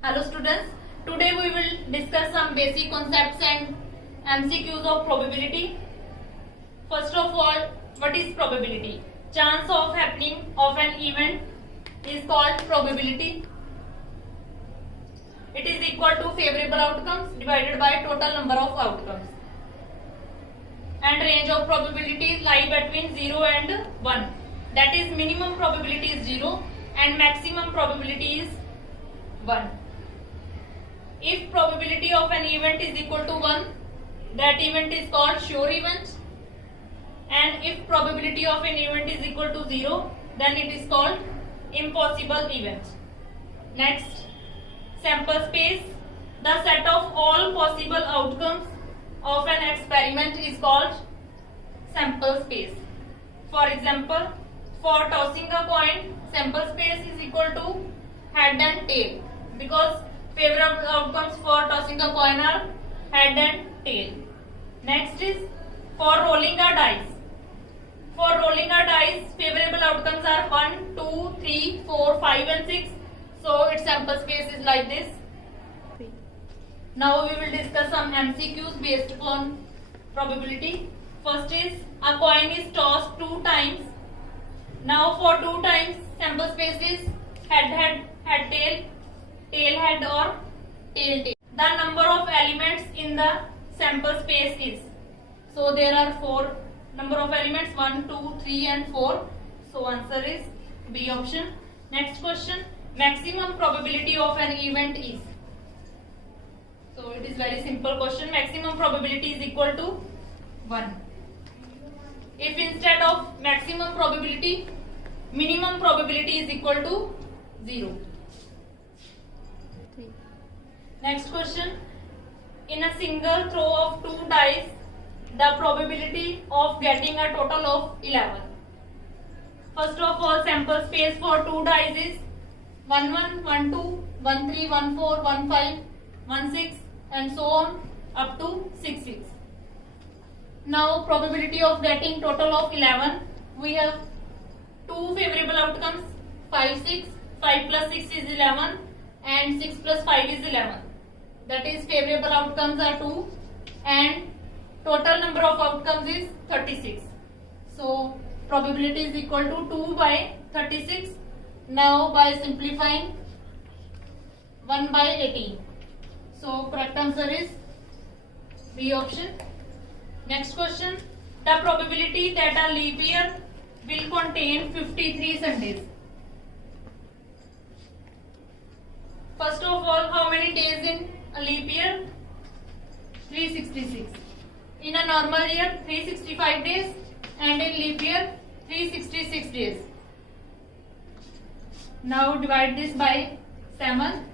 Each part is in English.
Hello students, today we will discuss some basic concepts and MCQs of probability. First of all, what is probability? Chance of happening of an event is called probability. It is equal to favorable outcomes divided by total number of outcomes. And range of probabilities lie between 0 and 1. That is, minimum probability is 0 and maximum probability is 1. If probability of an event is equal to 1, that event is called sure event. And if probability of an event is equal to 0, then it is called impossible event. Next, sample space. The set of all possible outcomes of an experiment is called sample space. For example, for tossing a coin, sample space is equal to head and tail, because favorable outcomes for tossing a coin are head and tail. Next is for rolling a dice. For rolling a dice, favorable outcomes are 1, 2, 3, 4, 5 and 6. So its sample space is like this. Now we will discuss some MCQs based upon probability. First is, a coin is tossed 2 times. Now for 2 times, sample space is head tail, tail head or tail tail. The number of elements in the sample space is, so there are 4 number of elements, 1, 2, 3 and 4. So answer is B option. Next question, maximum probability of an event is. So it is very simple question. Maximum probability is equal to 1. If instead of maximum probability, minimum probability is equal to 0. Next question, in a single throw of 2 dice, the probability of getting a total of 11. First of all, sample space for 2 dice is 1, 1, 1, 2, 1, 3, 1, 4, 1, 5, 1, 6 and so on up to 6, 6. Now probability of getting total of 11, we have 2 favorable outcomes, 5, 6, 5 plus 6 is 11 and 6 plus 5 is 11. That is, favorable outcomes are 2 and total number of outcomes is 36. So probability is equal to 2 by 36. Now by simplifying, 1 by 18. So correct answer is B option. Next question, the probability that a leap year will contain 53 Sundays. First of all, how many days in a leap year? 366. In a normal year, 365 days, and in leap year, 366 days. Now divide this by 7.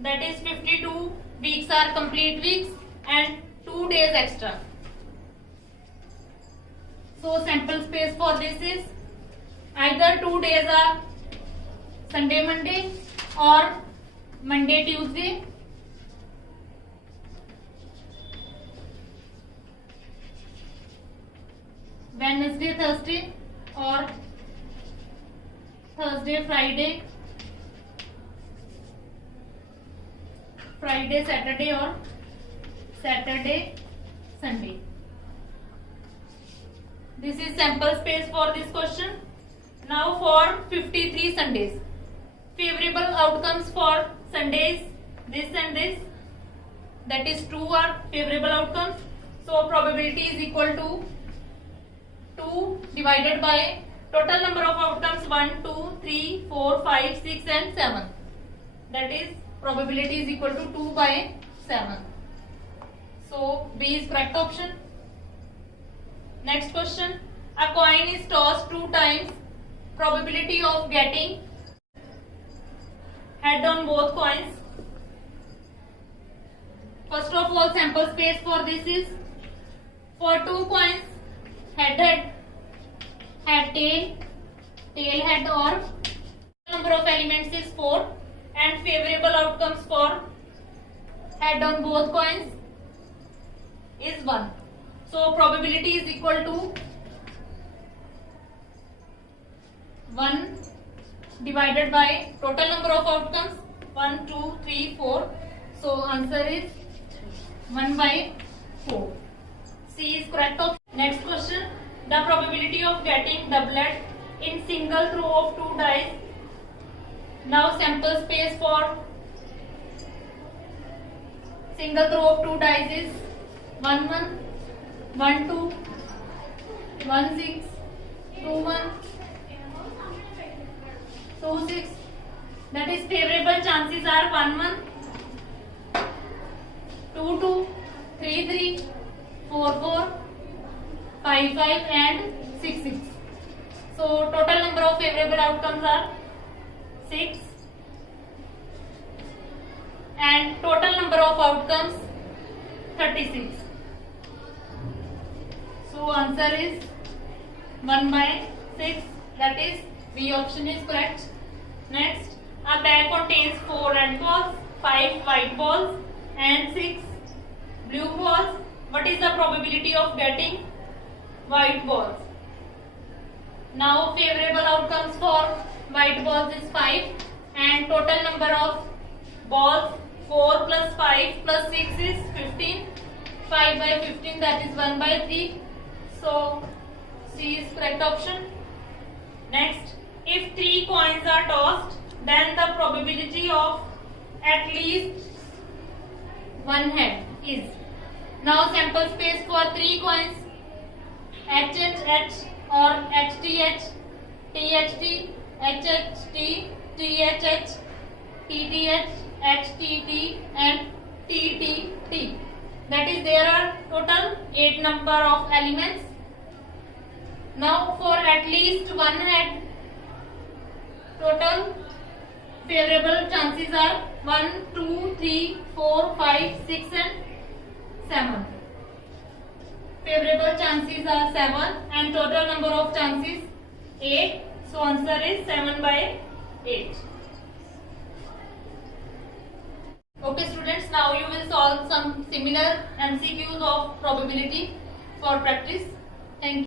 That is, 52 weeks are complete weeks and 2 days extra. So sample space for this is either 2 days are Sunday, Monday or Monday, Tuesday. Wednesday, Thursday or Thursday, Friday, Friday, Saturday or Saturday, Sunday. This is sample space for this question. Now for 53 Sundays. Favorable outcomes for Sundays, this and this. That is, 2 are favorable outcomes. So probability is equal to 2 divided by total number of outcomes 1, 2, 3, 4, 5, 6 and 7. That is, probability is equal to 2 by 7. So B is correct option. Next question, a coin is tossed 2 times. Probability of getting head on both coins. First of all, sample space for this is, for 2 coins, head tail, tail head or number of elements is 4 and favorable outcomes for head on both coins is 1. So probability is equal to 1 divided by total number of outcomes 1, 2, 3, 4. So answer is 1 by 4. C is correct option. Next question. The probability of getting doublet in single throw of 2 dice. Now sample space for single throw of 2 dice is 1 1, 1 2, 1 6, 2 1, 2 6. That is favorable chances are 1 1, 2 2, 3 3, 4 4, 5 5 and 6 6. So total number of favorable outcomes are 6 and total number of outcomes 36. So answer is 1 by 6. That is B option is correct. Next, a bag contains 4 red balls, 5 white balls and 6 blue balls. What is the probability of getting white balls? Now favorable outcomes for white balls is 5 and total number of balls 4 plus 5 plus 6 is 15. 5 by 15, that is 1 by 3. So C is correct option. Next, if 3 coins are tossed, then the probability of at least one head is. Now sample space for 3 coins HHH or HTH, THT, HHT, THH, TTH, HTT and TTT. That is, there are total 8 number of elements. Now for at least one head, total favorable chances are 1, 2, 3, 4, 5, 6 and 7. Favorable chances are 7 and total number of chances 8. So answer is 7 by 8. Okay students, now you will solve some similar MCQs of probability for practice. Thank you.